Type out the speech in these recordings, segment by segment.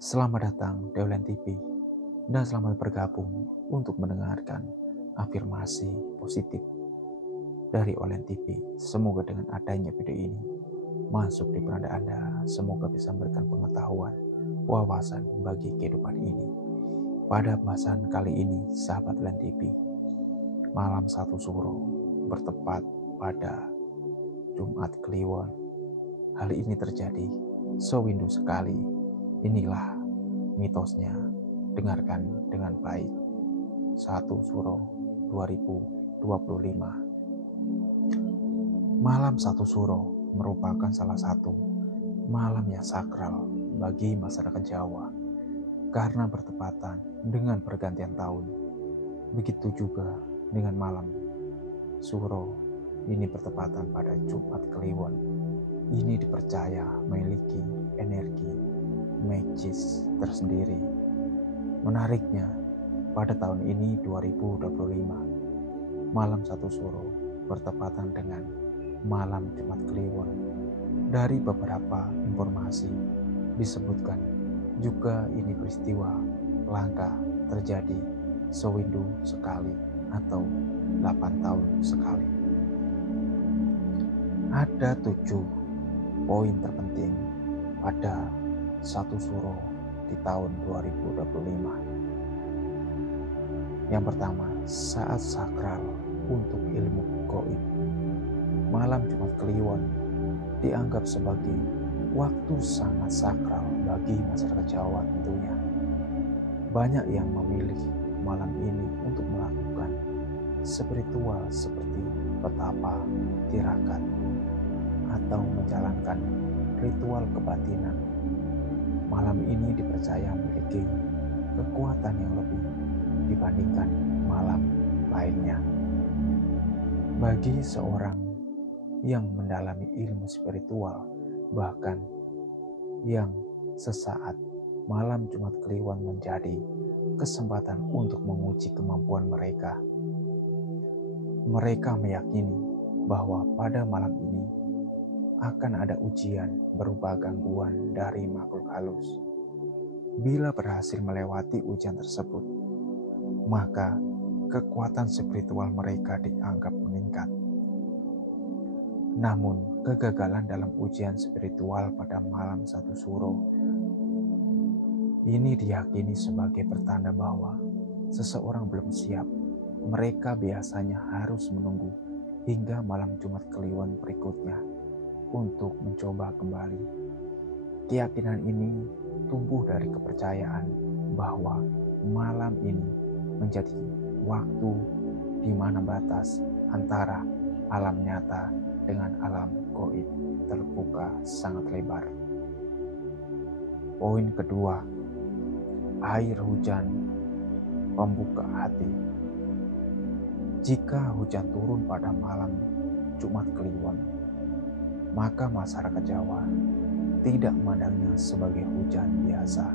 Selamat datang di Olen TV dan selamat bergabung untuk mendengarkan afirmasi positif dari Olen TV. Semoga dengan adanya video ini masuk di penanda Anda, semoga bisa memberikan pengetahuan, wawasan bagi kehidupan ini. Pada pembahasan kali ini, sahabat Olen TV, malam 1 Suro bertepat pada Jumat Kliwon. Hal ini terjadi sewindu sekali. Inilah mitosnya, dengarkan dengan baik. 1 Suro 2025. Malam 1 Suro merupakan salah satu malam yang sakral bagi masyarakat Jawa karena bertepatan dengan pergantian tahun. Begitu juga dengan malam Suro ini bertepatan pada Jumat Kliwon. Ini dipercaya memiliki energi magis tersendiri. Menariknya, pada tahun ini 2025, malam 1 Suro bertepatan dengan malam Jumat Kliwon. Dari beberapa informasi disebutkan juga ini peristiwa langka terjadi sewindu sekali atau 8 tahun sekali. Ada 7 poin terpenting pada 1 Suro di tahun 2025. Yang pertama, saat sakral untuk ilmu gaib. Malam Jumat Kliwon dianggap sebagai waktu sangat sakral bagi masyarakat Jawa tentunya. Banyak yang memilih malam ini untuk melakukan spiritual seperti petapa, tirakat, atau menjalankan ritual kebatinan. Malam ini dipercaya memiliki kekuatan yang lebih dibandingkan malam lainnya. Bagi seorang yang mendalami ilmu spiritual, bahkan yang sesaat, malam Jumat Kliwon menjadi kesempatan untuk menguji kemampuan mereka. Mereka meyakini bahwa pada malam ini akan ada ujian berupa gangguan dari makhluk halus. Bila berhasil melewati ujian tersebut, maka kekuatan spiritual mereka dianggap meningkat. Namun, kegagalan dalam ujian spiritual pada malam 1 Suro ini diyakini sebagai pertanda bahwa seseorang belum siap. Mereka biasanya harus menunggu hingga malam Jumat Kliwon berikutnya untuk mencoba kembali. Keyakinan ini tumbuh dari kepercayaan bahwa malam ini menjadi waktu di mana batas antara alam nyata dengan alam gaib terbuka sangat lebar. Poin kedua, air hujan pembuka hati. Jika hujan turun pada malam Jumat Kliwon, maka masyarakat Jawa tidak memandangnya sebagai hujan biasa.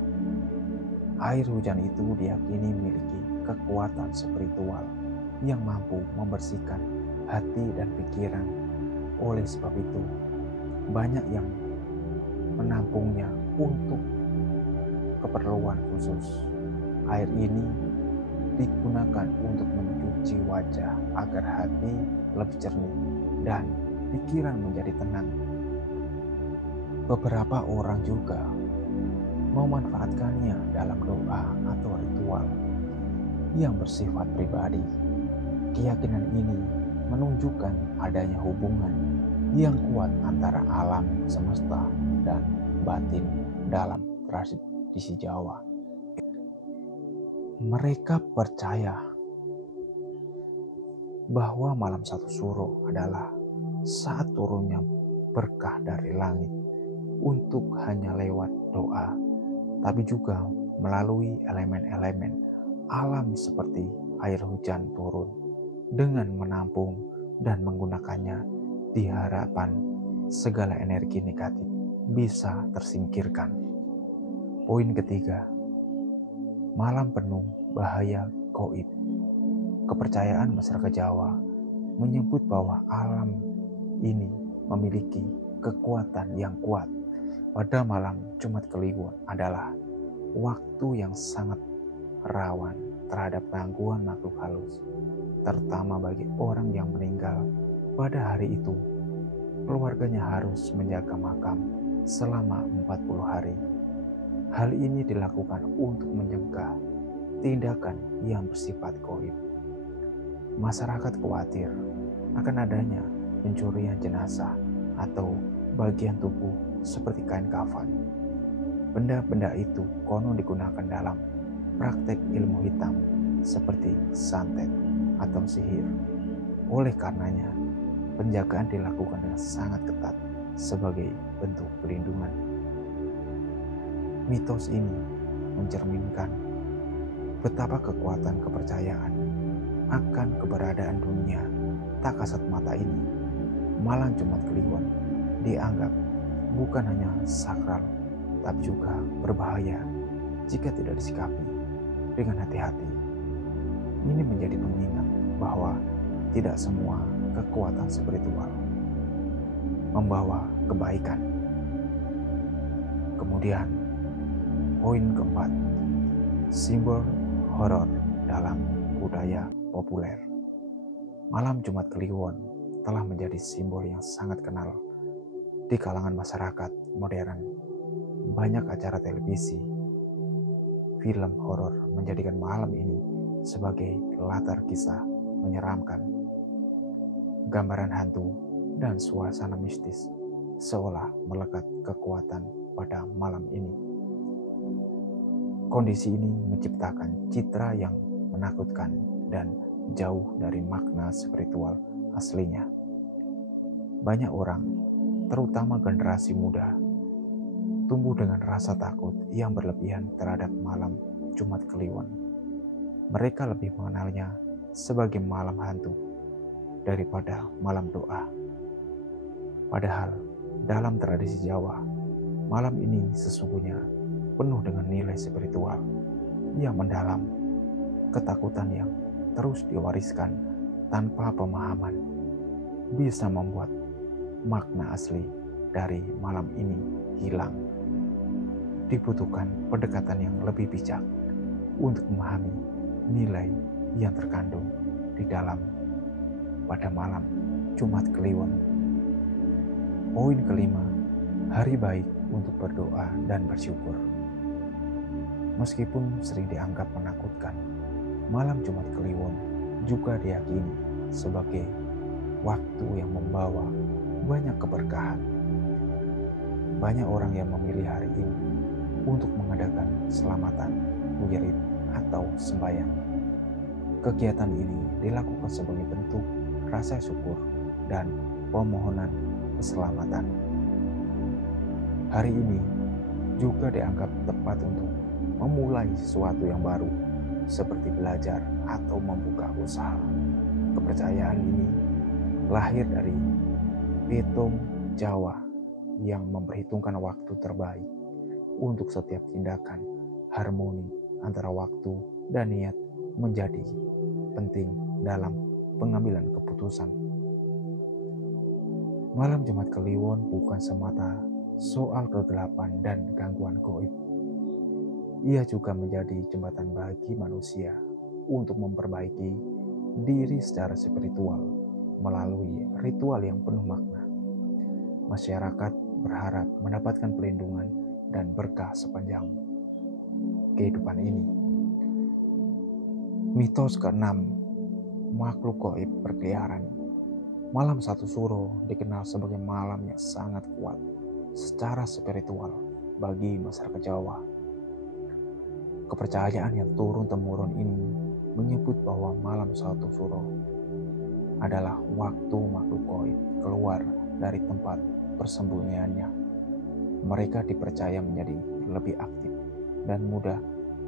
Air hujan itu diyakini memiliki kekuatan spiritual yang mampu membersihkan hati dan pikiran. Oleh sebab itu, banyak yang menampungnya untuk keperluan khusus. Air ini digunakan untuk mencuci wajah agar hati lebih jernih dan pikiran menjadi tenang. Beberapa orang juga memanfaatkannya dalam doa atau ritual yang bersifat pribadi. Keyakinan ini menunjukkan adanya hubungan yang kuat antara alam semesta dan batin dalam tradisi Jawa. Mereka percaya bahwa malam 1 Suro adalah saat turunnya berkah dari langit untuk hanya lewat doa, tapi juga melalui elemen-elemen alam seperti air hujan turun. Dengan menampung dan menggunakannya, diharapkan segala energi negatif bisa tersingkirkan. Poin ketiga, malam penuh bahaya gaib. Kepercayaan masyarakat Jawa menyebut bahwa alam ini memiliki kekuatan yang kuat pada malam Jumat Kliwon adalah waktu yang sangat rawan terhadap gangguan makhluk halus, terutama bagi orang yang meninggal pada hari itu. Keluarganya harus menjaga makam selama 40 hari. Hal ini dilakukan untuk mencegah tindakan yang bersifat gaib. Masyarakat khawatir akan adanya pencurian jenazah atau bagian tubuh seperti kain kafan. Benda-benda itu konon digunakan dalam praktek ilmu hitam seperti santet atau sihir. Oleh karenanya, penjagaan dilakukan dengan sangat ketat sebagai bentuk perlindungan. Mitos ini mencerminkan betapa kekuatan kepercayaan akan keberadaan dunia tak kasat mata ini. Malam Jumat Kliwon dianggap bukan hanya sakral, tapi juga berbahaya jika tidak disikapi dengan hati-hati. Ini menjadi pengingat bahwa tidak semua kekuatan spiritual membawa kebaikan. Kemudian, poin keempat, simbol horor dalam budaya populer. Malam Jumat Kliwon telah menjadi simbol yang sangat kenal di kalangan masyarakat modern. Banyak acara televisi, film horor menjadikan malam ini sebagai latar kisah menyeramkan. Gambaran hantu dan suasana mistis seolah melekat kekuatan pada malam ini. Kondisi ini menciptakan citra yang menakutkan dan jauh dari makna spiritual aslinya. Banyak orang, terutama generasi muda, tumbuh dengan rasa takut yang berlebihan terhadap malam Jumat Kliwon. Mereka lebih mengenalnya sebagai malam hantu daripada malam doa. Padahal dalam tradisi Jawa, malam ini sesungguhnya penuh dengan nilai spiritual yang mendalam. Ketakutan yang terus diwariskan tanpa pemahaman bisa membuat makna asli dari malam ini hilang. Dibutuhkan pendekatan yang lebih bijak untuk memahami nilai yang terkandung di dalam pada malam Jumat Kliwon. Poin kelima, hari baik untuk berdoa dan bersyukur. Meskipun sering dianggap menakutkan, malam Jumat Kliwon juga diyakini sebagai waktu yang membawa banyak keberkahan. Banyak orang yang memilih hari ini untuk mengadakan selamatan, wirid, atau sembahyang. Kegiatan ini dilakukan sebagai bentuk rasa syukur dan permohonan keselamatan. Hari ini juga dianggap tepat untuk memulai sesuatu yang baru, seperti belajar atau membuka usaha. Kepercayaan ini lahir dari petung Jawa yang memperhitungkan waktu terbaik untuk setiap tindakan. Harmoni antara waktu dan niat menjadi penting dalam pengambilan keputusan. Malam Jumat Kliwon bukan semata soal kegelapan dan gangguan gaib. Ia juga menjadi jembatan bagi manusia untuk memperbaiki diri secara spiritual melalui ritual yang penuh makna. Masyarakat berharap mendapatkan perlindungan dan berkah sepanjang kehidupan ini. Mitos keenam, makhluk gaib berkeliaran. Malam 1 Suro dikenal sebagai malam yang sangat kuat secara spiritual bagi masyarakat Jawa. Kepercayaan yang turun-temurun ini menyebut bahwa malam 1 Suro adalah waktu makhluk gaib keluar dari tempat persembunyiannya. Mereka dipercaya menjadi lebih aktif dan mudah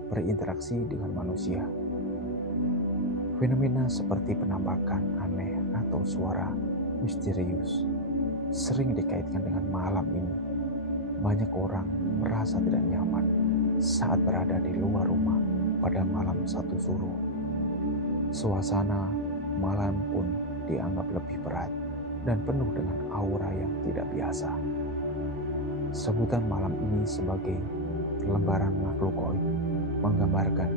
berinteraksi dengan manusia. Fenomena seperti penampakan aneh atau suara misterius sering dikaitkan dengan malam ini. Banyak orang merasa tidak nyaman saat berada di luar rumah pada malam 1 Suro. Suasana malam pun dianggap lebih berat dan penuh dengan aura yang tidak biasa. Sebutan malam ini sebagai lembaran makhluk goib menggambarkan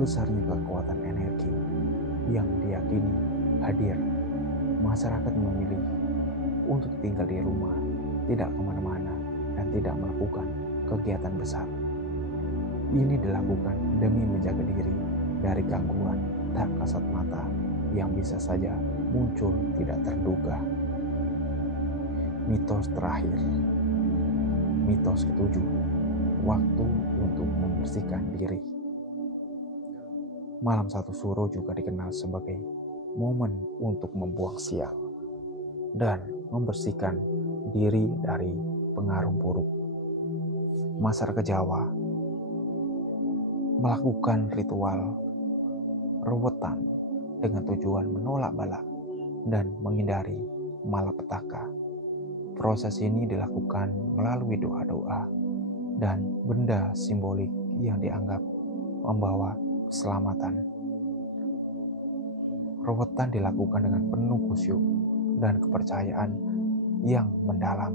besarnya kekuatan energi yang diyakini hadir. Masyarakat memilih untuk tinggal di rumah, tidak kemana-mana, dan tidak melakukan kegiatan besar. Ini dilakukan demi menjaga diri dari gangguan tak kasat mata yang bisa saja muncul tidak terduga. Mitos terakhir, mitos ketujuh, waktu untuk membersihkan diri. Malam satu suro juga dikenal sebagai momen untuk membuang sial dan membersihkan diri dari pengaruh buruk. Masyarakat Jawa melakukan ritual rewetan dengan tujuan menolak bala dan menghindari malapetaka. Proses ini dilakukan melalui doa-doa dan benda simbolik yang dianggap membawa keselamatan. Rewetan dilakukan dengan penuh khusyuk dan kepercayaan yang mendalam.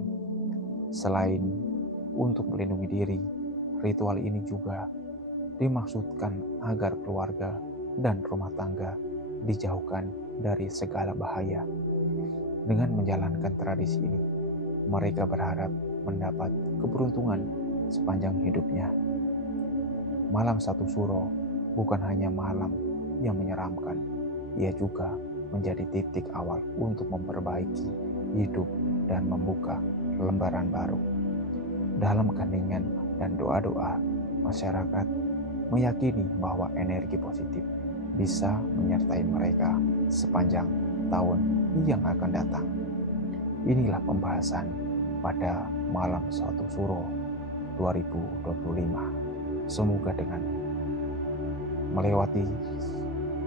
Selain untuk melindungi diri, ritual ini juga dimaksudkan agar keluarga dan rumah tangga dijauhkan dari segala bahaya. Dengan menjalankan tradisi ini, mereka berharap mendapat keberuntungan sepanjang hidupnya. Malam satu suro bukan hanya malam yang menyeramkan, ia juga menjadi titik awal untuk memperbaiki hidup dan membuka lembaran baru. Dalam keheningan dan doa-doa, masyarakat meyakini bahwa energi positif bisa menyertai mereka sepanjang tahun yang akan datang. Inilah pembahasan pada malam satu suro 2025. Semoga dengan melewati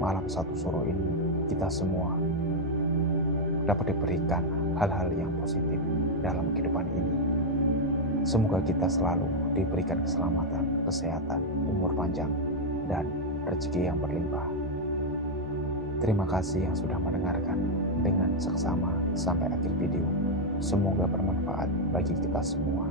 malam satu suro ini, kita semua dapat diberikan hal-hal yang positif dalam kehidupan ini. Semoga kita selalu diberikan keselamatan, kesehatan, umur panjang, dan rezeki yang berlimpah. Terima kasih yang sudah mendengarkan dengan seksama sampai akhir video. Semoga bermanfaat bagi kita semua.